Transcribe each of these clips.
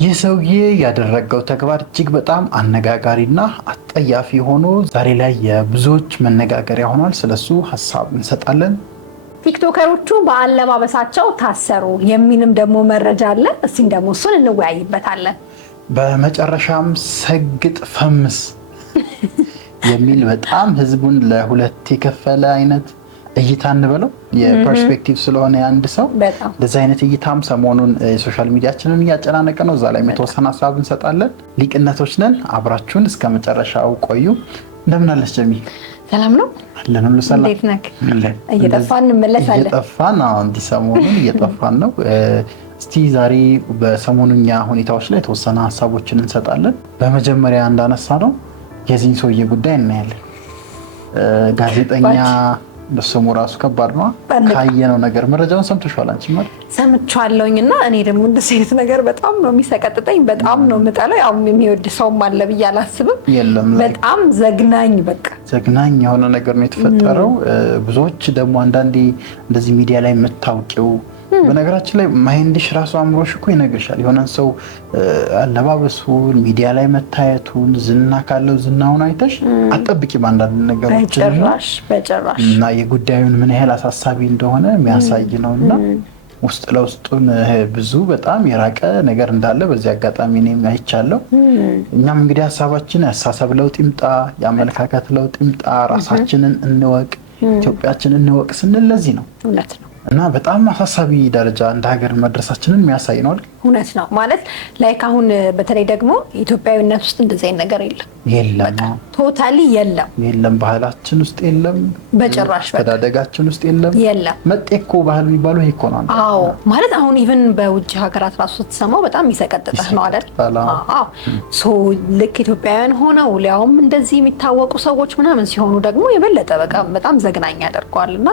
ይህ ሰውዬ ያደረገው ተግባር እጅግ በጣም አነጋጋሪና አጠያፊ ሆኖ ዛሬ ላይ የብዙዎች መነጋገሪያ ሆኗል። ስለሱ ሀሳብ እንሰጣለን። ቲክቶከሮቹ በአለባበሳቸው ታሰሩ የሚልም ደግሞ መረጃ አለ። እስቲ ደግሞ እሱን እንወያይበታለን። በመጨረሻም ሰግጥ ፈምስ የሚል በጣም ህዝቡን ለሁለት የከፈለ አይነት እይታ እንበለው የፐርስፔክቲቭ ስለሆነ አንድ ሰው እንደዚህ አይነት እይታም ሰሞኑን ሶሻል ሚዲያችንን እያጨናነቀ ነው። እዛ ላይ የተወሰነ ሀሳብ እንሰጣለን። ሊቅነቶች ነን። አብራችሁን እስከ መጨረሻው ቆዩ። እንደምን አለሽ ጀሚ? ሰላም ነው አለን። ሁሉ ሰላም። እንዴት ነህ? እየጠፋን እንመለሳለን። እየጠፋን እንዲህ ሰሞኑን እየጠፋን ነው። እስቲ ዛሬ በሰሞኑኛ ሁኔታዎች ላይ የተወሰነ ሀሳቦችን እንሰጣለን። በመጀመሪያ እንዳነሳ ነው የዚህን ሰውዬ ጉዳይ እናያለን። ጋዜጠኛ ስሙ ራሱ ከባድ ነው። ካየነው ነገር መረጃውን ሰምተሻል አንቺ? ማለት ሰምቻለሁኝ እና እኔ ደግሞ እንደዚህ አይነት ነገር በጣም ነው የሚሰቀጥጠኝ፣ በጣም ነው የምጠላው። ያው የሚወድ ሰውም አለ ብዬ አላስብም። በጣም ዘግናኝ፣ በቃ ዘግናኝ የሆነ ነገር ነው የተፈጠረው። ብዙዎች ደግሞ አንዳንዴ እንደዚህ ሚዲያ ላይ የምታውቂው በነገራችን ላይ ማይንድሽ ራሱ አእምሮሽ እኮ ይነግርሻል። የሆነን ሰው አለባበሱን፣ ሚዲያ ላይ መታየቱን፣ ዝና ካለው ዝናውን አይተሽ አጠብቂም አንዳንድ ነገሮች በጭራሽ እና የጉዳዩን ምን ያህል አሳሳቢ እንደሆነ የሚያሳይ ነው እና ውስጥ ለውስጡን ብዙ በጣም የራቀ ነገር እንዳለ በዚህ አጋጣሚ እኔም አይቻለሁ። እኛም እንግዲህ ሀሳባችን የአስተሳሰብ ለውጥ ይምጣ፣ የአመለካከት ለውጥ ይምጣ፣ ራሳችንን እንወቅ፣ ኢትዮጵያችንን እንወቅ ስንል ለዚህ ነው። እውነት ነው እና በጣም አሳሳቢ ደረጃ እንደ ሀገር መድረሳችንን የሚያሳይ ነው። እውነት ነው ማለት ላይክ አሁን በተለይ ደግሞ ኢትዮጵያዊነት ውስጥ እንደዚህ አይነት ነገር የለም፣ ቶታሊ የለም። ባህላችን ውስጥ የለም፣ በጭራሽ አስተዳደጋችን ውስጥ የለም። መጤ እኮ ባህል የሚባለው ይሄ እኮ ነው። አዎ ማለት አሁን ኢቭን በውጭ ሀገራት ራሱ ስትሰማው በጣም ይሰቀጥጥህ ነው አይደል? አዎ ሶ ልክ ኢትዮጵያውያን ሆነው ሊያውም እንደዚህ የሚታወቁ ሰዎች ምናምን ሲሆኑ ደግሞ የበለጠ በጣም ዘግናኝ ያደርገዋል። እና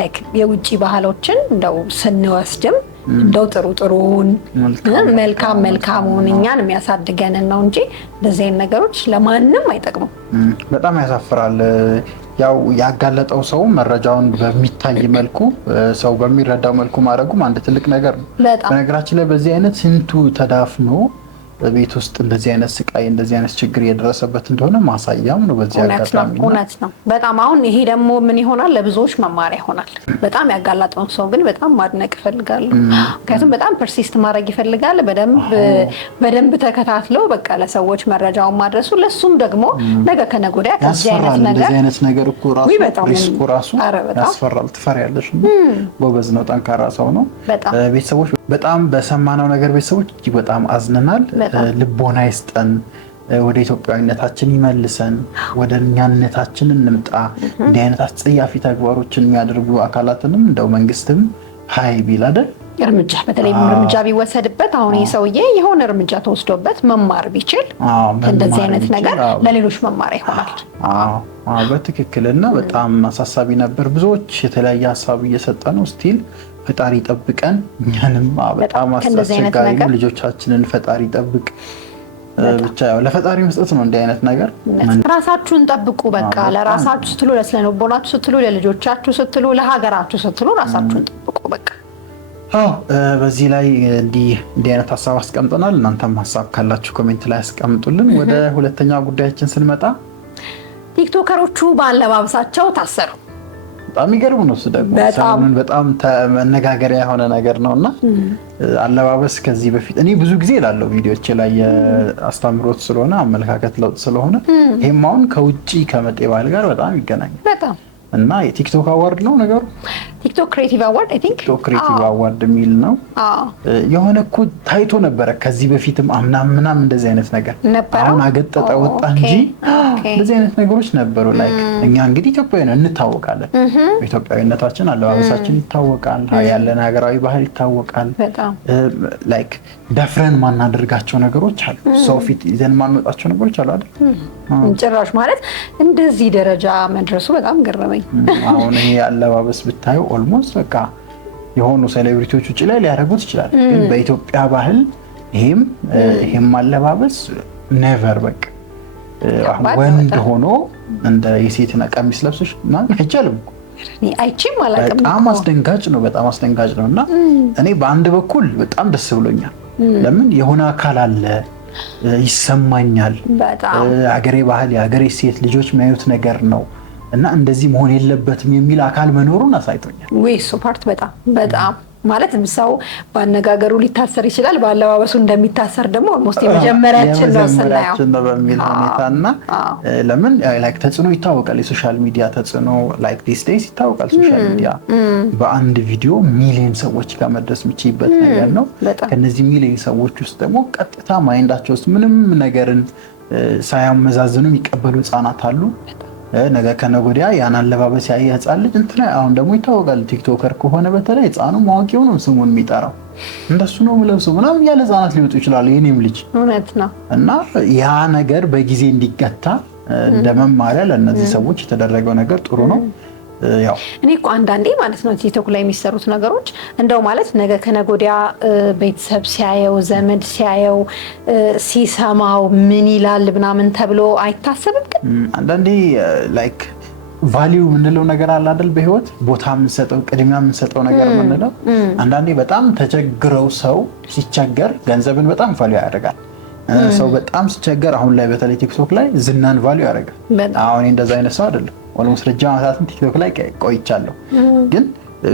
ላይክ የውጭ ባህሎችን እንደው ስንወስድም እንደው ጥሩን መልካሙን እኛን የሚያሳድገንን ነው እንጂ እንደዚህ አይነት ነገሮች ለማንም አይጠቅሙም። በጣም ያሳፍራል። ያው ያጋለጠው ሰው መረጃውን በሚታይ መልኩ ሰው በሚረዳው መልኩ ማድረጉም አንድ ትልቅ ነገር ነው። በነገራችን ላይ በዚህ አይነት ስንቱ ተዳፍኖ በቤት ውስጥ እንደዚህ አይነት ስቃይ እንደዚህ አይነት ችግር የደረሰበት እንደሆነ ማሳያም ነው። በዚህ አጋጣሚ እውነት ነው በጣም አሁን ይሄ ደግሞ ምን ይሆናል ለብዙዎች መማሪያ ይሆናል። በጣም ያጋለጠውን ሰው ግን በጣም ማድነቅ እፈልጋለሁ። ምክንያቱም በጣም ፐርሲስት ማድረግ ይፈልጋል። በደንብ ተከታትለው በቃ ለሰዎች መረጃውን ማድረሱ ለሱም ደግሞ ነገ ከነገ ወዲያ ከዚህ አይነት ነገር እኮ ሪስኩ ራሱ ያስፈራል። ትፈሪያለሽ። ጎበዝ ነው፣ ጠንካራ ሰው ነው። ቤተሰቦች በጣም በሰማነው ነገር ቤተሰቦች እጅግ በጣም አዝነናል። ልቦና ይስጠን፣ ወደ ኢትዮጵያዊነታችን ይመልሰን፣ ወደ እኛነታችን እንምጣ። እንዲህ አይነት አስጸያፊ ተግባሮችን የሚያደርጉ አካላትንም እንደው መንግስትም ሀይ ቢል አይደል እርምጃ በተለይ እርምጃ ቢወሰድበት አሁን ይህ ሰውዬ የሆነ እርምጃ ተወስዶበት መማር ቢችል እንደዚህ አይነት ነገር ለሌሎች መማሪያ ይሆናል። በትክክልና በጣም አሳሳቢ ነበር። ብዙዎች የተለያየ ሀሳብ እየሰጠ ነው። ስቲል ፈጣሪ ጠብቀን፣ እኛንም በጣም አስቸጋሪ ልጆቻችንን ፈጣሪ ጠብቅ። ብቻ ያው ለፈጣሪ መስጠት ነው። እንዲህ አይነት ነገር ራሳችሁን ጠብቁ። በቃ ለራሳችሁ ስትሉ፣ ለስነልቦናችሁ ስትሉ፣ ለልጆቻችሁ ስትሉ፣ ለሀገራችሁ ስትሉ ራሳችሁን ጠብቁ። በቃ በዚህ ላይ እንዲህ አይነት ሀሳብ አስቀምጠናል። እናንተም ሀሳብ ካላችሁ ኮሜንት ላይ አስቀምጡልን። ወደ ሁለተኛው ጉዳያችን ስንመጣ ቲክቶከሮቹ በአለባበሳቸው ታሰሩ። በጣም ይገርም ነው። እሱ ደግሞ በጣም መነጋገሪያ የሆነ ነገር ነውና አለባበስ ከዚህ በፊት እኔ ብዙ ጊዜ እላለሁ ቪዲዮቼ ላይ የአስተምሮት ስለሆነ አመለካከት ለውጥ ስለሆነ ይሄም አሁን ከውጪ ከመጤ ባህል ጋር በጣም ይገናኛል። በጣም እና የቲክቶክ አዋርድ ነው ነገሩ። ቲክቶክ ክሬቲቭ አዋርድ ቲክቶክ ክሬቲቭ አዋርድ የሚል ነው። የሆነ እኮ ታይቶ ነበረ ከዚህ በፊትም ምናምን እንደዚህ አይነት ነገር አሁን አገጠጠ ወጣ እንጂ እንደዚህ አይነት ነገሮች ነበሩ። ላይክ እኛ እንግዲህ ኢትዮጵያዊ ነው እንታወቃለን። በኢትዮጵያዊነታችን አለባበሳችን ይታወቃል፣ ያለን ሀገራዊ ባህል ይታወቃል። ላይክ ደፍረን ማናደርጋቸው ነገሮች አሉ፣ ሰው ፊት ይዘን ማንወጣቸው ነገሮች አሉ አይደል? ጭራሽ ማለት እንደዚህ ደረጃ መድረሱ በጣም ገረመኝ። አሁን ይሄ አለባበስ ብታዩ ኦልሞስት በቃ የሆኑ ሴሌብሪቲዎች ውጭ ላይ ሊያደርጉት ይችላል፣ ግን በኢትዮጵያ ባህል ይሄም አለባበስ ኔቨር በቃ ወንድ ሆኖ እንደ የሴትና ቀሚስ ለብሶሽ ማለት አይቻልም። አይቺም አላውቅም። በጣም አስደንጋጭ ነው፣ በጣም አስደንጋጭ ነው። እና እኔ በአንድ በኩል በጣም ደስ ብሎኛል። ለምን የሆነ አካል አለ ይሰማኛል፣ ሀገሬ ባህል የሀገሬ ሴት ልጆች የሚያዩት ነገር ነው እና እንደዚህ መሆን የለበትም የሚል አካል መኖሩን አሳይቶኛል። ወይ እሱ ፓርት በጣም ማለት ሰው በአነጋገሩ ሊታሰር ይችላል፣ በአለባበሱ እንደሚታሰር ደግሞ ኦልሞስት የመጀመሪያችን ነው ስናየው በሚል ሁኔታና ለምን ላይክ ተጽዕኖ ይታወቃል። የሶሻል ሚዲያ ተጽዕኖ ላይክ ዲስ ዴይስ ይታወቃል። ሶሻል ሚዲያ በአንድ ቪዲዮ ሚሊዮን ሰዎች ጋር መድረስ የሚችልበት ነገር ነው። ከነዚህ ሚሊዮን ሰዎች ውስጥ ደግሞ ቀጥታ ማይንዳቸው ውስጥ ምንም ነገርን ሳያመዛዝኑ የሚቀበሉ ህጻናት አሉ። ነገ ከነገ ወዲያ ያን አለባበስ ያየ ህፃን ልጅ እንትና አሁን ደግሞ ይታወቃል። ቲክቶከር ከሆነ በተለይ ህፃኑ ማዋቂው ነው ስሙን የሚጠራው እንደሱ ነው የምለብሰው ምናምን ያለ ህፃናት ሊወጡ ይችላሉ። የኔም ልጅ እውነት ነው እና ያ ነገር በጊዜ እንዲገታ እንደመማሪያ ለእነዚህ ሰዎች የተደረገው ነገር ጥሩ ነው። ያው እኔ እኮ አንዳንዴ ማለት ነው ቲክቶክ ላይ የሚሰሩት ነገሮች እንደው ማለት ነገ ከነገ ወዲያ ቤተሰብ ሲያየው ዘመድ ሲያየው ሲሰማው ምን ይላል ምናምን ተብሎ አይታሰብም። ግን አንዳንዴ ላይክ ቫልዩ የምንለው ነገር አለ አይደል? በህይወት ቦታ የምንሰጠው ቅድሚያ የምንሰጠው ነገር የምንለው አንዳንዴ በጣም ተቸግረው ሰው ሲቸገር ገንዘብን በጣም ቫልዩ ያደርጋል። ሰው በጣም ሲቸገር አሁን ላይ በተለይ ቲክቶክ ላይ ዝናን ቫልዩ ያደርጋል። አሁን እንደዛ አይነት ሰው አይደለም። ኦልሞስት ረጅም ዓመታትን ቲክቶክ ላይ ቆይቻለሁ። ግን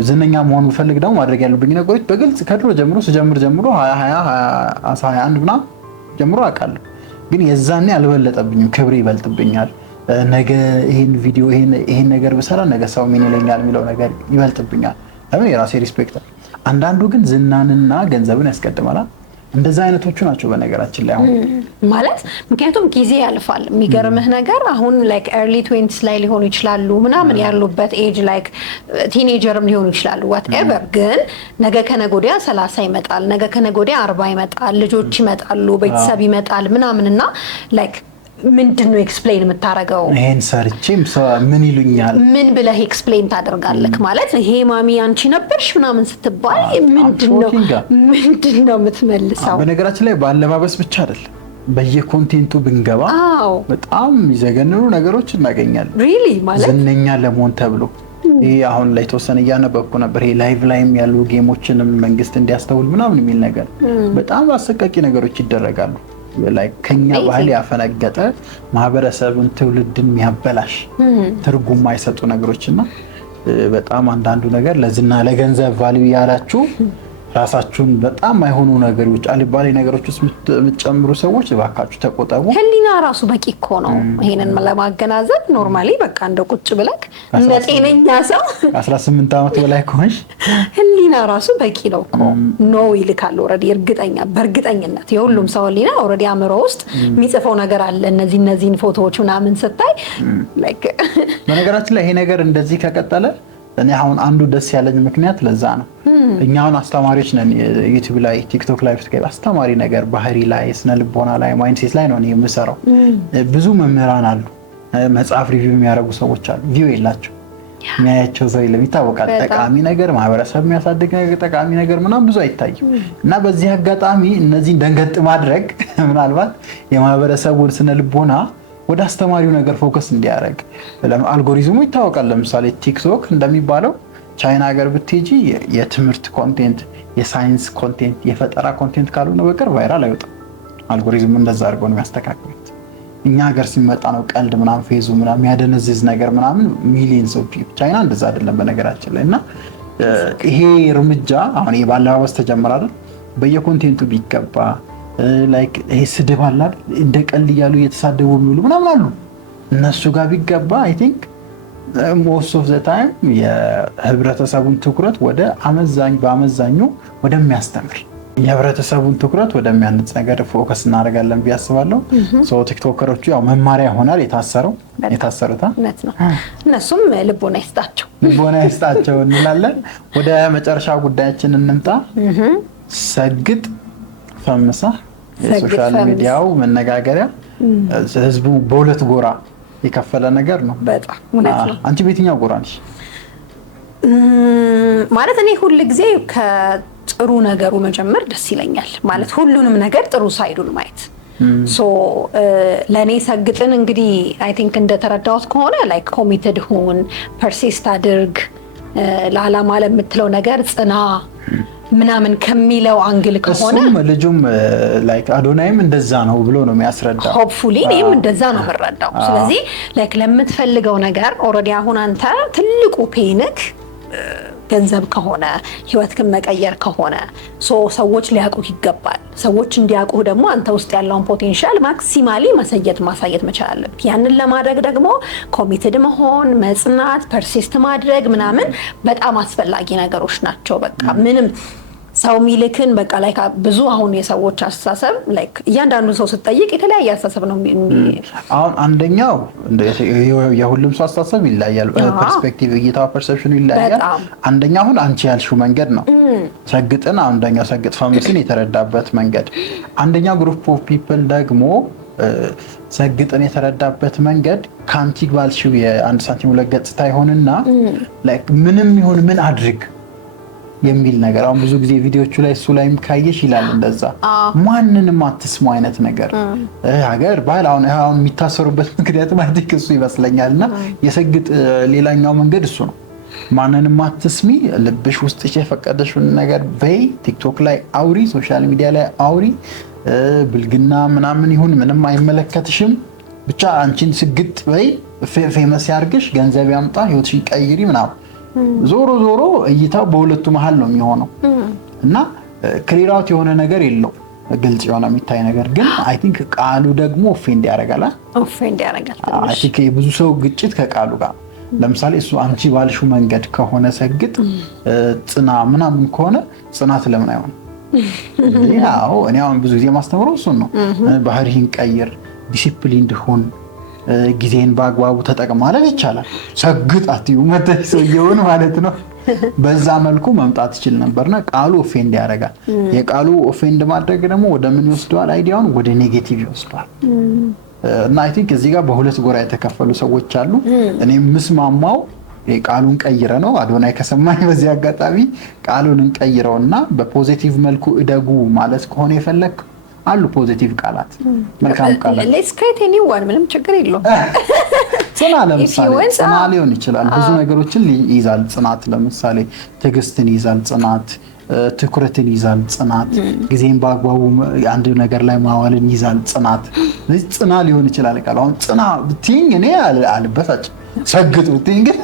ዝነኛ መሆን ብፈልግ ደግሞ ማድረግ ያሉብኝ ነገሮች በግልጽ ከድሮ ጀምሮ ስጀምር ጀምሮ 21 ምናምን ጀምሮ አውቃለሁ። ግን የዛኔ አልበለጠብኝም፣ ክብሬ ይበልጥብኛል። ነገ ይሄን ቪዲዮ ይሄን ነገር ብሰራ ነገ ሰው ምን ይለኛል የሚለው ነገር ይበልጥብኛል። ለምን የራሴ ሪስፔክት። አንዳንዱ ግን ዝናንና ገንዘብን ያስቀድማል። እንደዛ አይነቶቹ ናቸው በነገራችን ላይ አሁን ማለት ምክንያቱም ጊዜ ያልፋል። የሚገርምህ ነገር አሁን ላይክ ኤርሊ 20s ላይ ሊሆኑ ይችላሉ ምናምን ያሉበት ኤጅ ላይክ ቲኔጀርም ሊሆኑ ይችላሉ whatever። ግን ነገ ከነገ ወዲያ 30 ይመጣል፣ ነገ ከነገ ወዲያ 40 ይመጣል፣ ልጆች ይመጣሉ፣ ቤተሰብ ይመጣል ምናምንና ላይክ ምንድነው ኤክስፕሌን የምታረገው? ይሄን ሰርቼም ምን ይሉኛል ምን ብለህ ኤክስፕሌን ታደርጋለህ? ማለት ይሄ ማሚ አንቺ ነበርሽ ምናምን ስትባል ምንድነው የምትመልሰው? በነገራችን ላይ በአለባበስ ብቻ አይደለም በየኮንቴንቱ ብንገባ በጣም የሚዘገንኑ ነገሮች እናገኛለን። ሪሊ ማለት ዝነኛ ለመሆን ተብሎ ይሄ አሁን ላይ ተወሰነ እያነበብኩ ነበር። ይሄ ላይቭ ላይም ያሉ ጌሞችንም መንግስት እንዲያስተውል ምናምን የሚል ነገር በጣም አሰቃቂ ነገሮች ይደረጋሉ። ከኛ ባህል ያፈነገጠ ማህበረሰብን ትውልድን የሚያበላሽ ትርጉም የማይሰጡ ነገሮችና በጣም አንዳንዱ ነገር ለዝና ለገንዘብ ቫልዩ ያላችሁ ራሳችሁን በጣም አይሆኑ ነገሮች አልባሌ ነገሮች ውስጥ የምትጨምሩ ሰዎች እባካችሁ ተቆጠቡ። ህሊና ራሱ በቂ እኮ ነው ይሄንን ለማገናዘብ። ኖርማሊ በቃ እንደ ቁጭ ብለክ እንደ ጤነኛ ሰው 18 ዓመት በላይ ከሆንሽ ህሊና ራሱ በቂ ነው እኮ ነው ይልካል። ኦልሬዲ በእርግጠኝነት የሁሉም ሰው ህሊና ኦልሬዲ አእምሮ ውስጥ የሚጽፈው ነገር አለ። እነዚህን ፎቶዎች ምናምን ስታይ ላይክ በነገራችን ላይ ይሄ ነገር እንደዚህ ከቀጠለ እኔ አሁን አንዱ ደስ ያለኝ ምክንያት ለዛ ነው። እኛ አሁን አስተማሪዎች ነን። ዩቲዩብ ላይ ቲክቶክ ላይ አስተማሪ ነገር ባህሪ ላይ ስነ ልቦና ላይ ማይንድሴት ላይ ነው የምሰራው። ብዙ መምህራን አሉ፣ መጽሐፍ ሪቪው የሚያደርጉ ሰዎች አሉ። ቪው የላቸው የሚያያቸው ሰው የለም። ይታወቃል። ጠቃሚ ነገር ማህበረሰብ የሚያሳድግ ነገር ጠቃሚ ነገር ምናምን ብዙ አይታይም። እና በዚህ አጋጣሚ እነዚህን ደንገጥ ማድረግ ምናልባት የማህበረሰቡን ስነ ልቦና ወደ አስተማሪው ነገር ፎከስ እንዲያደርግ አልጎሪዝሙ ይታወቃል። ለምሳሌ ቲክቶክ እንደሚባለው ቻይና ሀገር ብትሄጂ የትምህርት ኮንቴንት፣ የሳይንስ ኮንቴንት፣ የፈጠራ ኮንቴንት ካልሆነ በቀር ቫይራል አይወጣም። አልጎሪዝሙ እንደዛ አድርገው ነው የሚያስተካክሉት። እኛ ሀገር ሲመጣ ነው ቀልድ ምናምን ፌዙ ምናምን የሚያደነዝዝ ነገር ምናምን ሚሊየንስ ኦፍ ፒፕል። ቻይና እንደዛ አይደለም በነገራችን ላይ። እና ይሄ እርምጃ አሁን ባለባበስ ተጀመረ አይደል? በየኮንቴንቱ ቢገባ ላይክ ይሄ ስድብ አለ እንደ ቀልድ እያሉ እየተሳደቡ የሚውሉ ምናምን አሉ። እነሱ ጋር ቢገባ አይ ቲንክ ሞስት ኦፍ ዘ ታይም የህብረተሰቡን ትኩረት ወደ በአመዛኙ ወደሚያስተምር የህብረተሰቡን ትኩረት ወደሚያንጽ ነገር ፎከስ እናደርጋለን ብዬ አስባለሁ። ሶ ቲክቶከሮቹ ያው መማሪያ ይሆናል የታሰሩታ እነሱም ልቦና ይስጣቸው እንላለን። ወደ መጨረሻ ጉዳያችን እንምጣ። ሰግጥ ፈምሳ የሶሻል ሚዲያው መነጋገሪያ ህዝቡ በሁለት ጎራ የከፈለ ነገር ነው። በጣም እውነት ነው። አንቺ በየትኛው ጎራ ነሽ? ማለት እኔ ሁል ጊዜ ከጥሩ ነገሩ መጀመር ደስ ይለኛል። ማለት ሁሉንም ነገር ጥሩ ሳይዱን ማየት። ሶ ለኔ ሰግጥን እንግዲህ አይ ቲንክ እንደተረዳሁት ከሆነ ላይክ ኮሚትድ ሁን፣ ፐርሲስት አድርግ፣ ለዓላማ ለምትለው ነገር ጽና፣ ምናምን ከሚለው አንግል ከሆነ እሱም ልጁም ላይክ አዶናይም እንደዛ ነው ብሎ ነው የሚያስረዳው። ሆፕፉሊ እኔም እንደዛ ነው የምረዳው። ስለዚህ ላይክ ለምትፈልገው ነገር ኦልሬዲ አሁን አንተ ትልቁ ፔንክ ገንዘብ ከሆነ ህይወትክን መቀየር ከሆነ ሰዎች ሊያውቁህ ይገባል። ሰዎች እንዲያውቁህ ደግሞ አንተ ውስጥ ያለውን ፖቴንሻል ማክሲማሊ ማሳየት መቻል አለብህ። ያንን ለማድረግ ደግሞ ኮሚትድ መሆን፣ መጽናት፣ ፐርሲስት ማድረግ ምናምን በጣም አስፈላጊ ነገሮች ናቸው። በቃ ምንም ሰው ሚልክን በቃ ላይክ ብዙ አሁን የሰዎች አስተሳሰብ ላይክ እያንዳንዱ ሰው ስትጠይቅ የተለያየ አስተሳሰብ ነው። አሁን አንደኛው የሁሉም ሰው አስተሳሰብ ይለያያል። ፐርስፔክቲቭ እይታ ፐርሰፕሽኑ ይለያያል። አንደኛው አሁን አንቺ ያልሽው መንገድ ነው ሰግጥን አንደኛው ሰግጥ ፋሚሊን የተረዳበት መንገድ። አንደኛው ግሩፕ ኦፍ ፒፕል ደግሞ ሰግጥን የተረዳበት መንገድ ካንቲ ባልሽው የአንድ ሳንቲም ሁለት ገጽታ ይሆንና ላይክ ምንም ይሁን ምን አድርግ የሚል ነገር። አሁን ብዙ ጊዜ ቪዲዮቹ ላይ እሱ ላይም ካየሽ ይላል እንደዛ ማንንም አትስሙ አይነት ነገር። ሀገር ባህል አሁን የሚታሰሩበት ምክንያት ማለት እሱ ይመስለኛልና የሰግጥ ሌላኛው መንገድ እሱ ነው። ማንንም አትስሚ፣ ልብሽ ውስጥ የፈቀደሽውን ነገር በይ፣ ቲክቶክ ላይ አውሪ፣ ሶሻል ሚዲያ ላይ አውሪ፣ ብልግና ምናምን ይሁን ምንም አይመለከትሽም፣ ብቻ አንቺን ስግጥ በይ፣ ፌመስ ያርግሽ፣ ገንዘብ ያምጣ፣ ህይወትሽን ቀይሪ ምናምን። ዞሮ ዞሮ እይታው በሁለቱ መሃል ነው የሚሆነው እና ክሊር አውት የሆነ ነገር የለው፣ ግልጽ የሆነ የሚታይ ነገር ግን አይ ቲንክ ቃሉ ደግሞ ኦፌንድ ያደርጋል። አይ ቲንክ የብዙ ሰው ግጭት ከቃሉ ጋር ለምሳሌ እሱ አንቺ ባልሽው መንገድ ከሆነ ሰግጥ ጽና ምናምን ከሆነ ጽናት ለምን አይሆን? ያው እኔ አሁን ብዙ ጊዜ ማስተምረው እሱን ነው። ባህሪህን ቀይር፣ ዲሲፕሊንድ ሁን፣ ጊዜን በአግባቡ ተጠቅም ማለት ይቻላል። ሰግጥ አትዩ መተህ ሰውየውን ማለት ነው። በዛ መልኩ መምጣት ይችል ነበርና ቃሉ ኦፌንድ ያደርጋል። የቃሉ ኦፌንድ ማድረግ ደግሞ ወደ ምን ይወስደዋል? አይዲያውን ወደ ኔጌቲቭ ይወስደዋል። እና አይ ቲንክ እዚህ ጋር በሁለት ጎራ የተከፈሉ ሰዎች አሉ። እኔ ምስማማው ቃሉን ቀይረ ነው። አዶናይ ከሰማኝ በዚህ አጋጣሚ ቃሉን እንቀይረውና በፖዚቲቭ መልኩ እደጉ ማለት ከሆነ የፈለክ አሉ ፖዚቲቭ ቃላት፣ መልካም ቃላት ሌትስ ክሬት ኤ ኒው ዋን ምንም ችግር የለውም። ጽና ለምሳሌ ጽና ሊሆን ይችላል። ብዙ ነገሮችን ይይዛል ጽናት። ለምሳሌ ትዕግስትን ይይዛል ጽናት፣ ትኩረትን ይይዛል ጽናት፣ ጊዜን በአግባቡ አንድ ነገር ላይ ማዋልን ይይዛል ጽናት። ስለዚህ ጽና ሊሆን ይችላል ቃል። አሁን ጽና ብትይኝ እኔ አልበሳጭ፣ ሰግጥ ብትይኝ ግን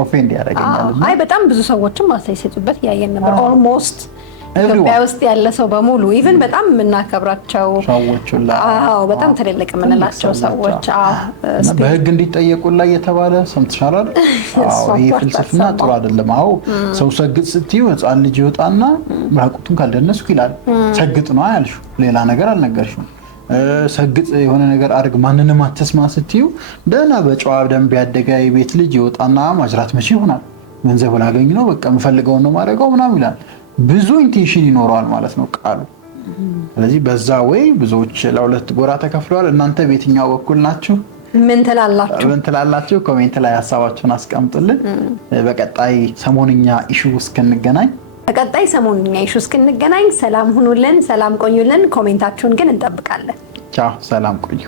ኦፌንድ ያደርገኛል። አይ በጣም ብዙ ሰዎችም ማስተያየት ሲሰጡበት ያየን ነበር። ኦልሞስት ኢትዮጵያ ውስጥ ያለ ሰው በሙሉ ኢቭን በጣም የምናከብራቸው ሰዎች በጣም ትልልቅ የምንላቸው ሰዎች በህግ እንዲጠየቁላ እየተባለ ሰምተሻል አይደል? ይሄ ፍልስፍና ጥሩ አይደለም። ሰው ሰግጥ ስትዩ ህፃን ልጅ ይወጣና ራቁቱን ካልደነስኩ ይላል። ሰግጥ ነው ያልሽው፣ ሌላ ነገር አልነገርሽም። ሰግጥ የሆነ ነገር አድርግ፣ ማንንም አትስማ ስትዩ ደህና በጨዋ ደንብ ያደገ የቤት ልጅ ይወጣና ማጅራት መቼ ይሆናል፣ ገንዘብ ላገኝ ነው፣ በቃ የምፈልገውን ነው ማድረገው ምናምን ይላል። ብዙ ኢንቴንሽን ይኖረዋል ማለት ነው ቃሉ። ስለዚህ በዛ ወይ ብዙዎች ለሁለት ጎራ ተከፍለዋል። እናንተ በየትኛው በኩል ናችሁ? ምን ትላላችሁ? ኮሜንት ላይ ሀሳባችሁን አስቀምጡልን። በቀጣይ ሰሞንኛ ኢሹ እስክንገናኝ ሰላም ሁኑልን፣ ሰላም ቆዩልን። ኮሜንታችሁን ግን እንጠብቃለን። ቻው፣ ሰላም ቆዩ።